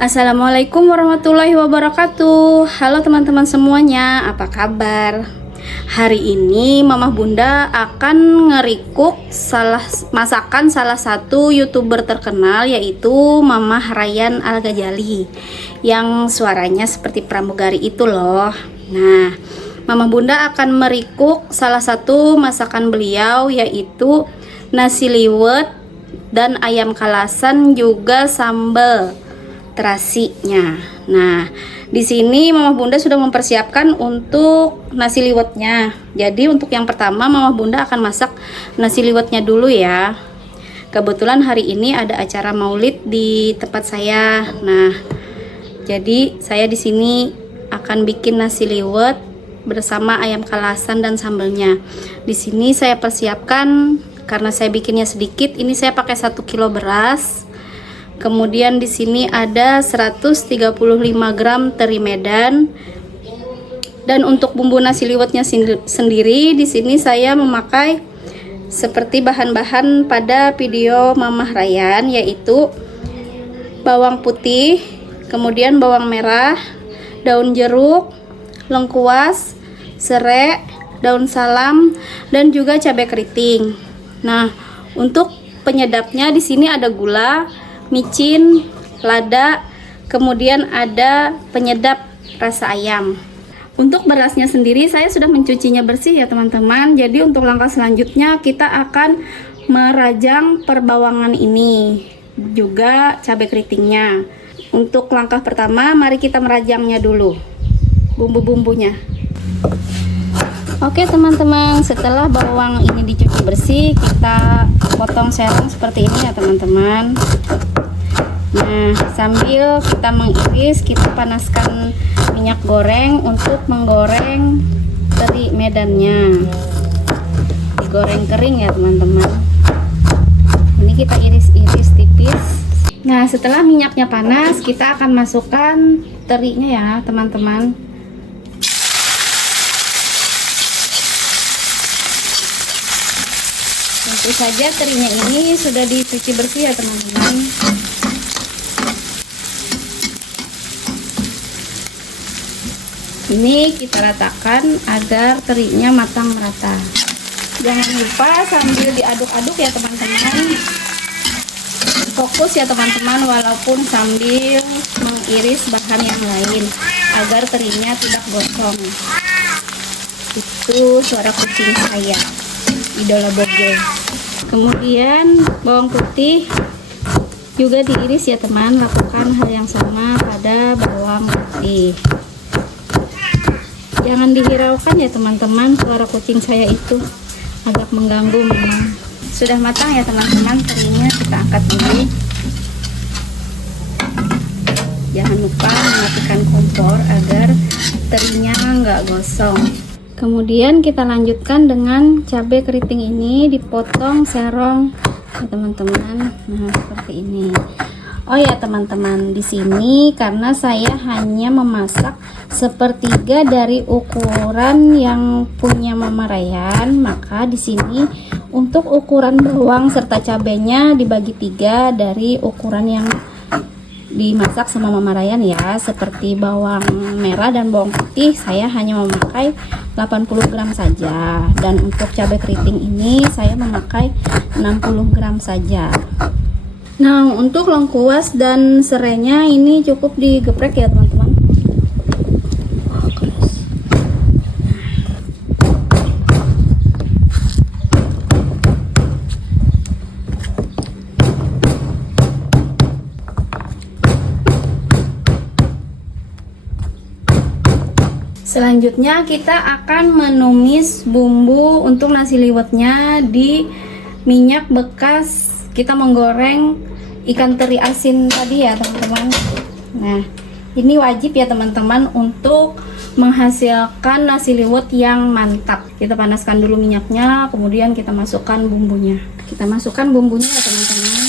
Assalamualaikum warahmatullahi wabarakatuh. Halo teman-teman semuanya, apa kabar? Hari ini Mama Bunda akan ngerikuk masakan salah satu YouTuber terkenal, yaitu Mama Rayyan Al-Ghazali, yang suaranya seperti pramugari itu loh. Nah, Mama Bunda akan merikuk salah satu masakan beliau, yaitu nasi liwet dan ayam kalasan, juga sambal terasinya. Nah, di sini Mama Bunda sudah mempersiapkan untuk nasi liwetnya. Jadi untuk yang pertama Mama Bunda akan masak nasi liwetnya dulu ya. Kebetulan hari ini ada acara Maulid di tempat saya. Nah, jadi saya di sini akan bikin nasi liwet bersama ayam kalasan dan sambalnya. Di sini saya persiapkan, karena saya bikinnya sedikit, ini saya pakai 1 kilo beras. Kemudian di sini ada 135 gram teri Medan. Dan untuk bumbu nasi liwetnya sendiri, di sini saya memakai seperti bahan-bahan pada video Mama Rayyan, yaitu bawang putih, kemudian bawang merah, daun jeruk, lengkuas, serai, daun salam, dan juga cabai keriting. Nah, untuk penyedapnya di sini ada gula, micin, lada, kemudian ada penyedap rasa ayam. Untuk berasnya sendiri saya sudah mencucinya bersih ya teman-teman. Jadi untuk langkah selanjutnya kita akan merajang perbawangan ini, juga cabai keritingnya. Untuk langkah pertama mari kita merajangnya dulu, bumbu-bumbunya. Oke teman-teman, setelah bawang ini dicuci bersih, kita potong serong seperti ini ya teman-teman. Nah, sambil kita mengiris, kita panaskan minyak goreng untuk menggoreng teri medannya. Digoreng kering ya teman-teman. Ini kita iris-iris tipis. Nah, setelah minyaknya panas, kita akan masukkan terinya ya teman-teman. Tentu saja terinya ini sudah dicuci bersih ya teman-teman. Ini kita ratakan agar terinya matang merata. Jangan lupa sambil diaduk-aduk ya teman-teman. Fokus ya teman-teman, walaupun sambil mengiris bahan yang lain agar terinya tidak gosong. Itu suara kucing saya, idola Boge. Kemudian bawang putih juga diiris ya teman. Lakukan hal yang sama pada bawang putih. Jangan dihiraukan ya teman-teman, suara kucing saya itu agak mengganggu memang. Sudah matang ya teman-teman terinya, kita angkat dulu. Jangan lupa mematikan kompor agar terinya nggak gosong. Kemudian kita lanjutkan dengan cabai keriting ini, dipotong serong ya teman-teman. Nah, seperti ini. Oh ya teman-teman, di sini karena saya hanya memasak sepertiga dari ukuran yang punya Mama Rayyan, maka di sini untuk ukuran bawang serta cabenya dibagi 3 dari ukuran yang dimasak sama Mama Rayyan ya. Seperti bawang merah dan bawang putih saya hanya memakai 80 gram saja, dan untuk cabai keriting ini saya memakai 60 gram saja. Nah, untuk lengkuas dan serainya ini cukup digeprek ya teman-teman. Selanjutnya kita akan menumis bumbu untuk nasi liwetnya di minyak bekas kita menggoreng ikan teri asin tadi ya teman-teman. Nah, ini wajib ya teman-teman untuk menghasilkan nasi liwet yang mantap. Kita panaskan dulu minyaknya, kemudian kita masukkan bumbunya. Kita masukkan bumbunya ya teman-teman.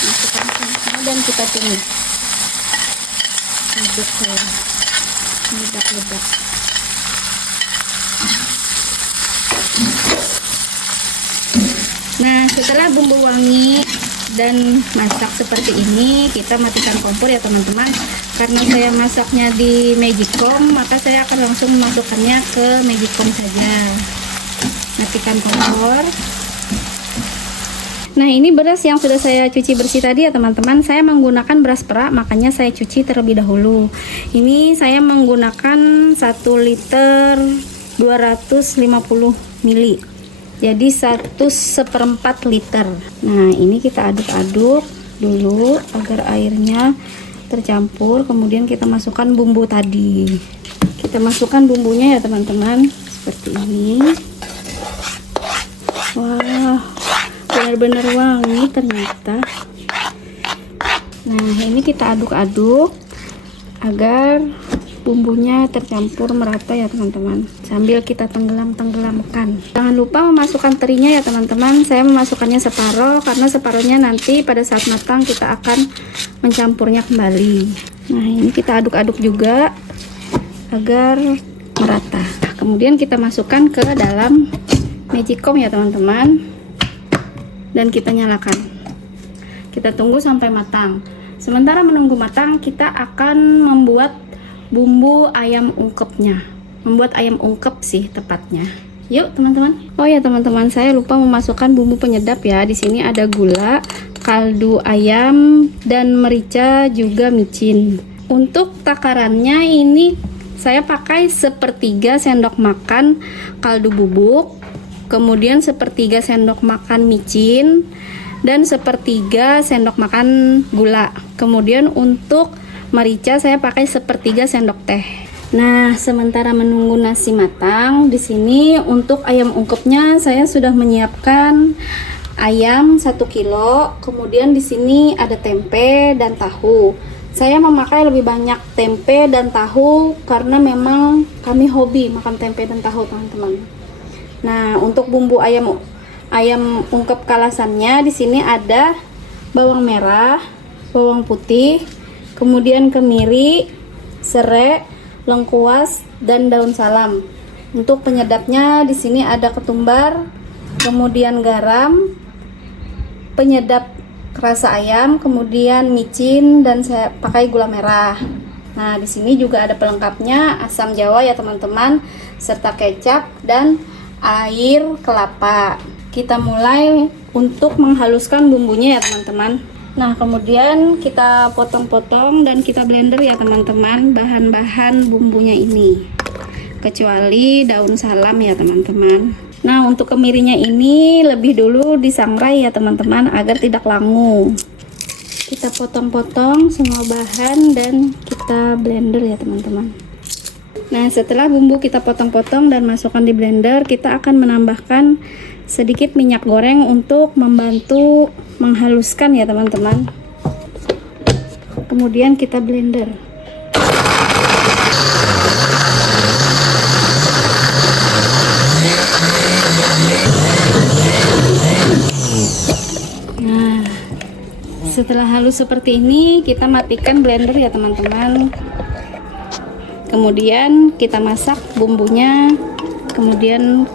Masukkan semua dan kita tumis. Aduk ya. Ledak-ledak. Nah, setelah bumbu wangi dan masak seperti ini, kita matikan kompor ya teman-teman. Karena saya masaknya di Magicom, maka saya akan langsung memasukkannya ke Magicom saja. Matikan kompor. Nah, ini beras yang sudah saya cuci bersih tadi ya teman-teman. Saya menggunakan beras perak, makanya saya cuci terlebih dahulu. Ini saya menggunakan 1 liter 250 ml. Jadi 1/4 liter. Nah, ini kita aduk-aduk dulu agar airnya tercampur. Kemudian kita masukkan bumbu tadi. Kita masukkan bumbunya ya teman-teman, seperti ini. Wah, benar-benar wangi ternyata. Nah, ini kita aduk-aduk agar bumbunya tercampur merata ya teman-teman, sambil kita tenggelamkan. Jangan lupa memasukkan terinya ya teman-teman. Saya memasukkannya separuh karena separuhnya nanti pada saat matang kita akan mencampurnya kembali. Nah, ini kita aduk-aduk juga agar merata. Kemudian kita masukkan ke dalam Magicom ya teman-teman, dan kita nyalakan. Kita tunggu sampai matang. Sementara menunggu matang, kita akan membuat bumbu ayam ungkepnya. Membuat ayam ungkep sih tepatnya. Yuk teman-teman. Oh ya teman-teman, saya lupa memasukkan bumbu penyedap ya. Di sini ada gula, kaldu ayam, dan merica juga micin. Untuk takarannya ini saya pakai 1/3 sendok makan kaldu bubuk, kemudian 1/3 sendok makan micin, dan 1/3 sendok makan gula. Kemudian untuk merica saya pakai 1/3 sendok teh. Nah, sementara menunggu nasi matang, di sini untuk ayam ungkepnya saya sudah menyiapkan ayam 1 kilo. Kemudian di sini ada tempe dan tahu. Saya memakai lebih banyak tempe dan tahu karena memang kami hobi makan tempe dan tahu, teman-teman. Nah, untuk bumbu ayam ungkep kalasannya di sini ada bawang merah, bawang putih, kemudian kemiri, serai, lengkuas, dan daun salam. Untuk penyedapnya di sini ada ketumbar, kemudian garam, penyedap rasa ayam, kemudian micin, dan saya pakai gula merah. Nah, di sini juga ada pelengkapnya, asam jawa ya teman-teman, serta kecap dan air kelapa. Kita mulai untuk menghaluskan bumbunya ya teman-teman. Nah, kemudian kita potong-potong dan kita blender ya teman-teman bahan-bahan bumbunya ini, kecuali daun salam ya teman-teman. Nah, untuk kemirinya ini lebih dulu disangrai ya teman-teman agar tidak langu. Kita potong-potong semua bahan dan kita blender ya teman-teman. Nah, setelah bumbu kita potong-potong dan masukkan di blender, kita akan menambahkan sedikit minyak goreng untuk membantu menghaluskan ya teman-teman. Kemudian kita blender. Nah, setelah halus seperti ini, kita matikan blender ya teman-teman. Kemudian kita masak bumbunya, kemudian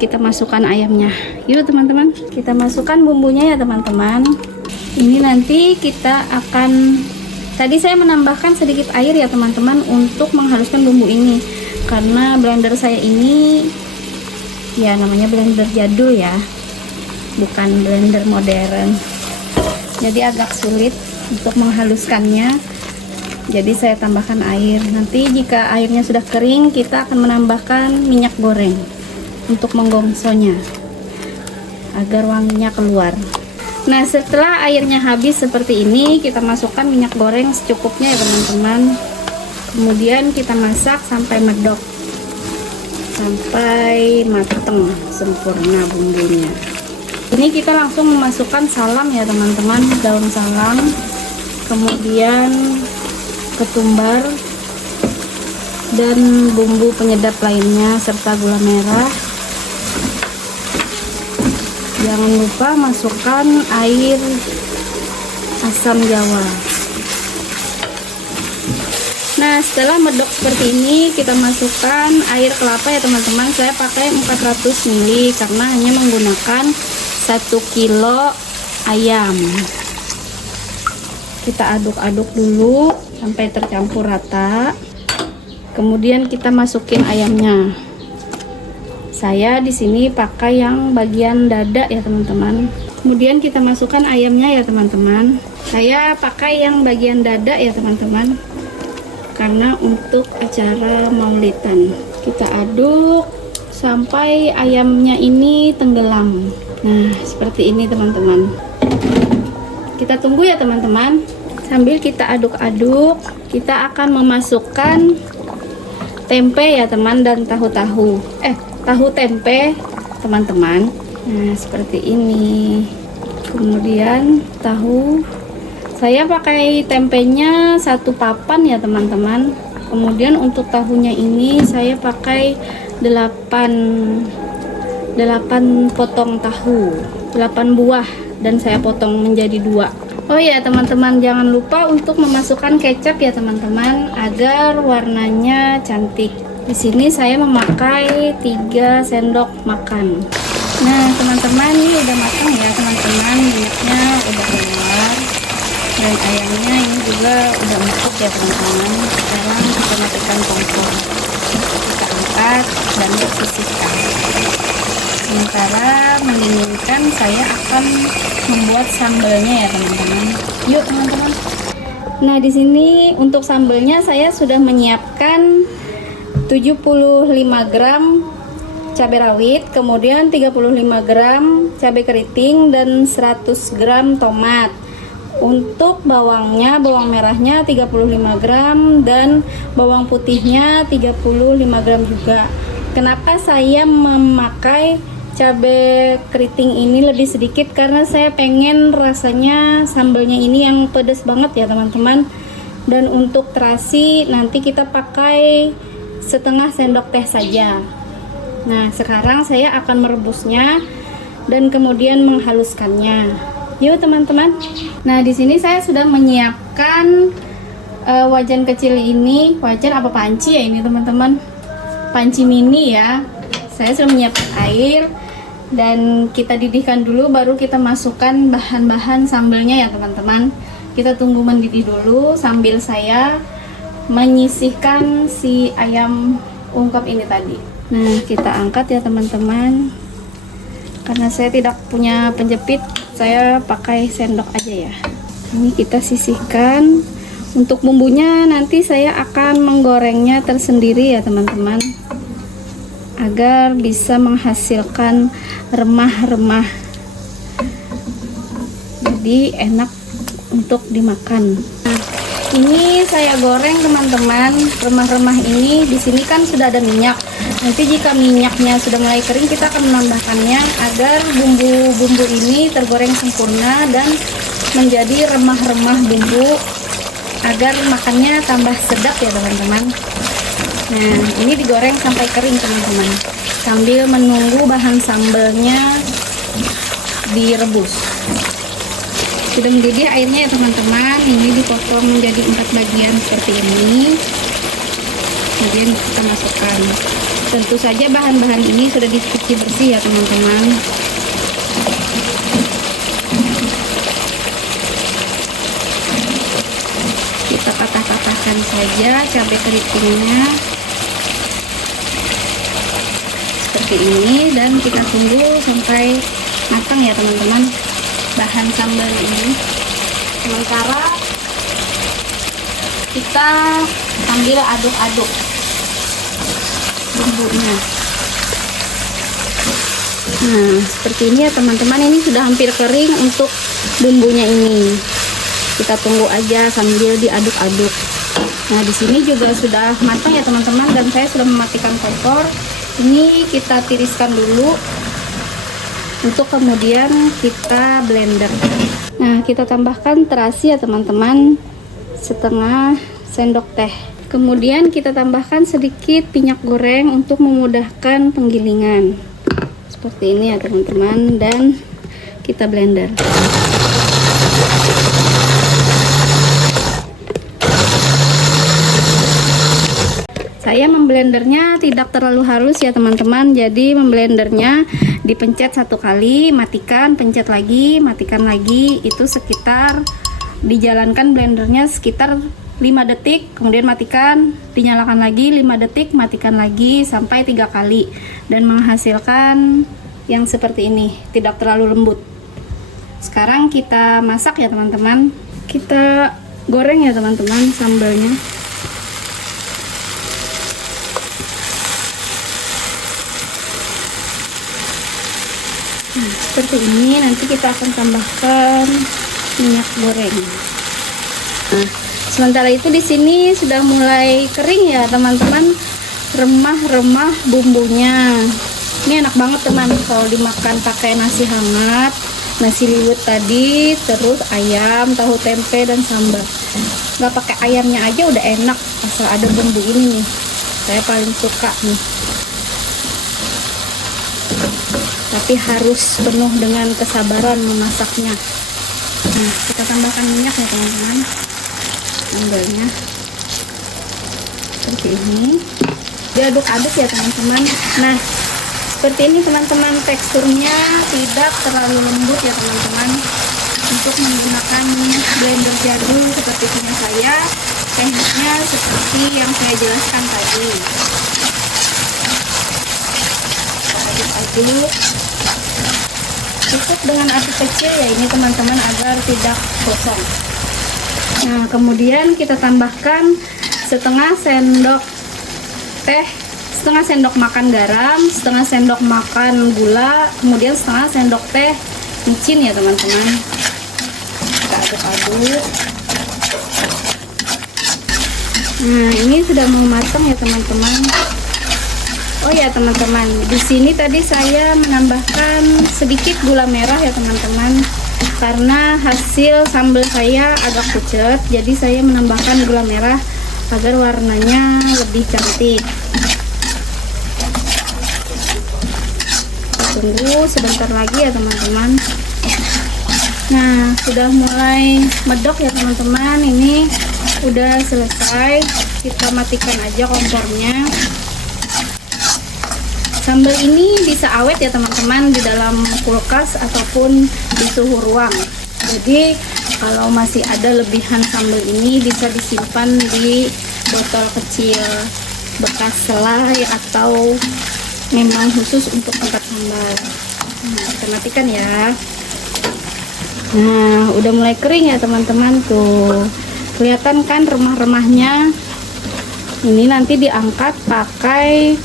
kita masukkan ayamnya. Yuk teman-teman, kita masukkan bumbunya ya teman-teman. Ini nanti kita akan, tadi saya menambahkan sedikit air ya teman-teman untuk menghaluskan bumbu ini, karena blender saya ini ya namanya blender jadul ya, bukan blender modern, jadi agak sulit untuk menghaluskannya. Jadi saya tambahkan air. Nanti jika airnya sudah kering, kita akan menambahkan minyak goreng untuk menggongsonya agar wanginya keluar. Nah, setelah airnya habis seperti ini, kita masukkan minyak goreng secukupnya ya teman-teman. Kemudian kita masak sampai medok, sampai mateng sempurna bumbunya. Ini kita langsung memasukkan salam ya teman-teman, daun salam, kemudian ketumbar dan bumbu penyedap lainnya serta gula merah. Jangan lupa masukkan air asam jawa. Nah, setelah medok seperti ini, kita masukkan air kelapa ya teman-teman. Saya pakai 400 ml karena hanya menggunakan 1 kilo ayam. Kita aduk-aduk dulu sampai tercampur rata. Kemudian kita masukin ayamnya. Saya di sini pakai yang bagian dada ya teman-teman. Kemudian kita masukkan ayamnya ya teman-teman. Saya pakai yang bagian dada ya teman-teman, karena untuk acara maulidan. Kita aduk sampai ayamnya ini tenggelam. Nah, seperti ini teman-teman. Kita tunggu ya teman-teman. Sambil kita aduk-aduk, kita akan memasukkan tempe ya teman, dan tahu tempe teman-teman. Nah, seperti ini. Kemudian tahu, saya pakai tempenya 1 papan ya teman-teman. Kemudian untuk tahunya ini saya pakai 8 potong tahu, 8 buah, dan saya potong menjadi 2. Oh ya teman-teman, jangan lupa untuk memasukkan kecap ya teman-teman, agar warnanya cantik. Di sini saya memakai 3 sendok makan. Nah teman-teman, ini udah matang ya teman-teman, minyaknya udah keluar dan ayamnya ini juga udah empuk ya teman-teman. Sekarang kita matikan kompor, kita angkat dan disisihkan. Sementara mendinginkan, saya akan membuat sambelnya ya teman-teman. Yuk teman-teman. Nah di sini untuk sambelnya saya sudah menyiapkan 75 gram cabai rawit, kemudian 35 gram cabai keriting, dan 100 gram tomat. Untuk bawangnya, bawang merahnya 35 gram dan bawang putihnya 35 gram juga. Kenapa saya memakai cabai keriting ini lebih sedikit? Karena saya pengen rasanya sambelnya ini yang pedas banget ya teman-teman. Dan untuk terasi nanti kita pakai setengah sendok teh saja. Nah, sekarang saya akan merebusnya dan kemudian menghaluskannya. Yuk teman-teman. Nah, di sini saya sudah menyiapkan wajan kecil ini. Wajan apa panci ya ini teman-teman? Panci mini ya. Saya sudah menyiapkan air dan kita didihkan dulu, baru kita masukkan bahan-bahan sambelnya ya teman-teman. Kita tunggu mendidih dulu sambil saya menyisihkan si ayam ungkep ini tadi. Nah, kita angkat ya teman-teman. Karena saya tidak punya penjepit, saya pakai sendok aja ya. Ini kita sisihkan. Untuk bumbunya nanti saya akan menggorengnya tersendiri ya teman-teman, agar bisa menghasilkan remah-remah. Jadi enak untuk dimakan. Nah, ini saya goreng teman-teman. Remah-remah ini di sini kan sudah ada minyak. Nanti jika minyaknya sudah mulai kering, kita akan menambahkannya agar bumbu-bumbu ini tergoreng sempurna dan menjadi remah-remah bumbu, agar makannya tambah sedap ya teman-teman. Nah, ini digoreng sampai kering teman-teman, sambil menunggu bahan sambelnya direbus. Sudah mendidih airnya ya teman-teman. Ini dipotong menjadi 4 bagian seperti ini. Kemudian kita masukkan. Tentu saja bahan-bahan ini sudah dicuci bersih ya teman-teman. Kita patah-patahkan saja cabai keritingnya seperti ini, dan kita tunggu sampai matang ya teman-teman bahan sambal ini. Sementara kita ambil aduk-aduk bumbunya. Nah, seperti ini ya teman-teman. Ini sudah hampir kering untuk bumbunya ini. Kita tunggu aja sambil diaduk-aduk. Nah, di sini juga sudah matang ya teman-teman, dan saya sudah mematikan kompor. Ini kita tiriskan dulu untuk kemudian kita blender. Nah, kita tambahkan terasi ya teman-teman, setengah sendok teh. Kemudian kita tambahkan sedikit minyak goreng untuk memudahkan penggilingan. Seperti ini ya teman-teman, dan kita blender. Saya memblendernya tidak terlalu halus ya teman-teman. Jadi memblendernya dipencet 1 kali, matikan, pencet lagi, matikan lagi. Itu sekitar dijalankan blendernya sekitar 5 detik, kemudian matikan, dinyalakan lagi 5 detik, matikan lagi sampai 3 kali dan menghasilkan yang seperti ini, tidak terlalu lembut. Sekarang kita masak ya teman-teman. Kita goreng ya teman-teman sambalnya. Nah, seperti ini nanti kita akan tambahkan minyak goreng. Nah, sementara itu di sini sudah mulai kering ya teman-teman, remah-remah bumbunya. Ini enak banget teman kalau dimakan pakai nasi hangat, nasi liwet tadi, terus ayam, tahu tempe dan sambal. Nggak pakai ayamnya aja udah enak asal ada bumbu ini nih. Saya paling suka nih. Tapi harus penuh dengan kesabaran memasaknya. Nah, kita tambahkan minyak ya teman-teman. Sambalnya seperti ini, diaduk-aduk ya teman-teman. Nah, seperti ini teman-teman, teksturnya tidak terlalu lembut ya teman-teman. Untuk menggunakan blender jadul seperti punya saya, tekniknya seperti yang saya jelaskan tadi. Aduk-aduk, cukup dengan api kecil ya ini teman-teman agar tidak gosong. Nah, kemudian kita tambahkan setengah sendok teh, setengah sendok makan garam, setengah sendok makan gula, kemudian setengah sendok teh micin ya teman-teman. Kita aduk-aduk. Nah, ini sudah mau matang ya teman-teman. Oh ya teman-teman, di sini tadi saya menambahkan sedikit gula merah ya teman-teman, karena hasil sambal saya agak pucat, jadi saya menambahkan gula merah agar warnanya lebih cantik. Tunggu sebentar lagi ya teman-teman. Nah, sudah mulai medok ya teman-teman. Ini udah selesai, kita matikan aja kompornya. Sambal ini bisa awet ya teman-teman di dalam kulkas ataupun di suhu ruang. Jadi kalau masih ada lebihan sambal ini bisa disimpan di botol kecil bekas selai atau memang khusus untuk tempat sambal. Nah, kita matikan ya. Nah, udah mulai kering ya teman-teman, tuh kelihatan kan remah-remahnya. Ini nanti diangkat pakai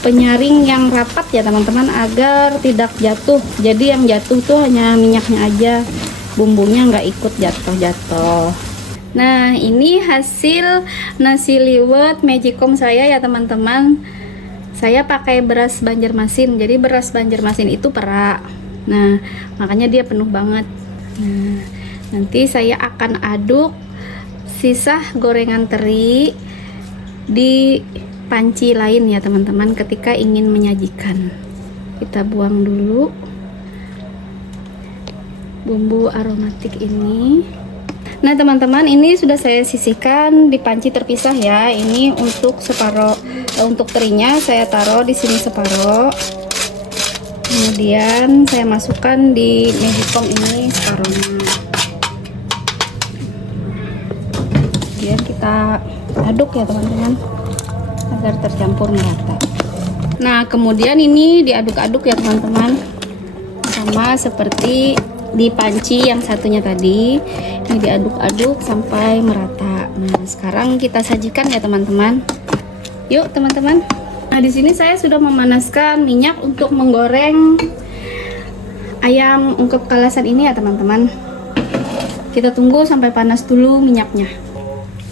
penyaring yang rapat ya teman-teman agar tidak jatuh. Jadi yang jatuh tuh hanya minyaknya aja, bumbunya nggak ikut jatuh-jatuh. Nah, ini hasil nasi liwet magicom saya ya teman-teman. Saya pakai beras Banjarmasin, jadi beras Banjarmasin itu perak. Nah, makanya dia penuh banget. Nah, nanti saya akan aduk sisa gorengan teri di panci lain ya teman-teman ketika ingin menyajikan. Kita buang dulu bumbu aromatik ini. Nah teman-teman, ini sudah saya sisihkan di panci terpisah ya. Ini untuk separoh, untuk terinya saya taruh di sini separoh. Kemudian saya masukkan di magicom ini separohnya. Kemudian kita aduk ya teman-teman agar tercampur merata. Nah, kemudian ini diaduk-aduk ya teman-teman, sama seperti di panci yang satunya tadi. Ini diaduk-aduk sampai merata. Nah, sekarang kita sajikan ya teman-teman. Yuk teman-teman. Nah, di sini saya sudah memanaskan minyak untuk menggoreng ayam ungkep kalasan ini ya teman-teman. Kita tunggu sampai panas dulu minyaknya.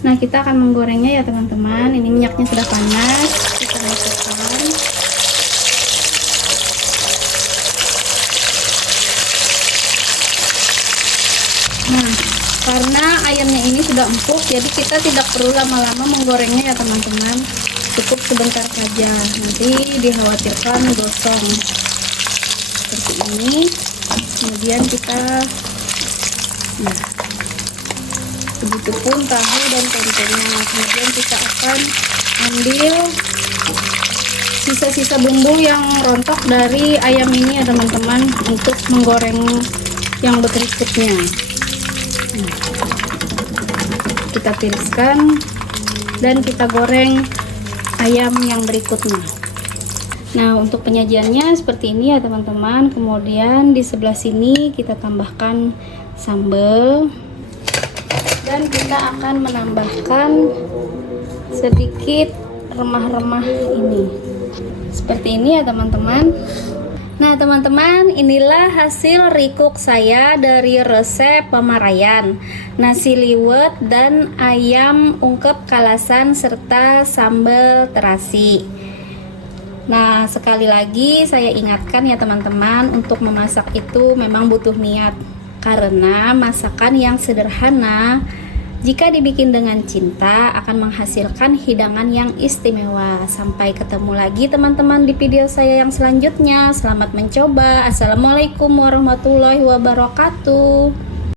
Nah, kita akan menggorengnya ya teman-teman. Ini minyaknya sudah panas, kita masukkan. Nah, karena ayamnya ini sudah empuk, jadi kita tidak perlu lama-lama menggorengnya ya teman-teman. Cukup sebentar saja, nanti dikhawatirkan gosong seperti ini. Kemudian kita, nah, begitupun tahu dan tempenya. Kemudian kita akan ambil sisa-sisa bumbu yang rontok dari ayam ini ya teman-teman, untuk menggoreng yang berikutnya. Kita tiriskan dan kita goreng ayam yang berikutnya. Nah, untuk penyajiannya seperti ini ya teman-teman. Kemudian di sebelah sini kita tambahkan sambal dan kita akan menambahkan sedikit remah-remah ini. Seperti ini ya teman-teman. Nah teman-teman, inilah hasil recook saya dari resep Pamarayan. Nasi liwet dan ayam ungkep kalasan serta sambal terasi. Nah, sekali lagi saya ingatkan ya teman-teman, untuk memasak itu memang butuh niat. Karena masakan yang sederhana jika dibikin dengan cinta akan menghasilkan hidangan yang istimewa. Sampai ketemu lagi teman-teman di video saya yang selanjutnya. Selamat mencoba. Assalamualaikum warahmatullahi wabarakatuh.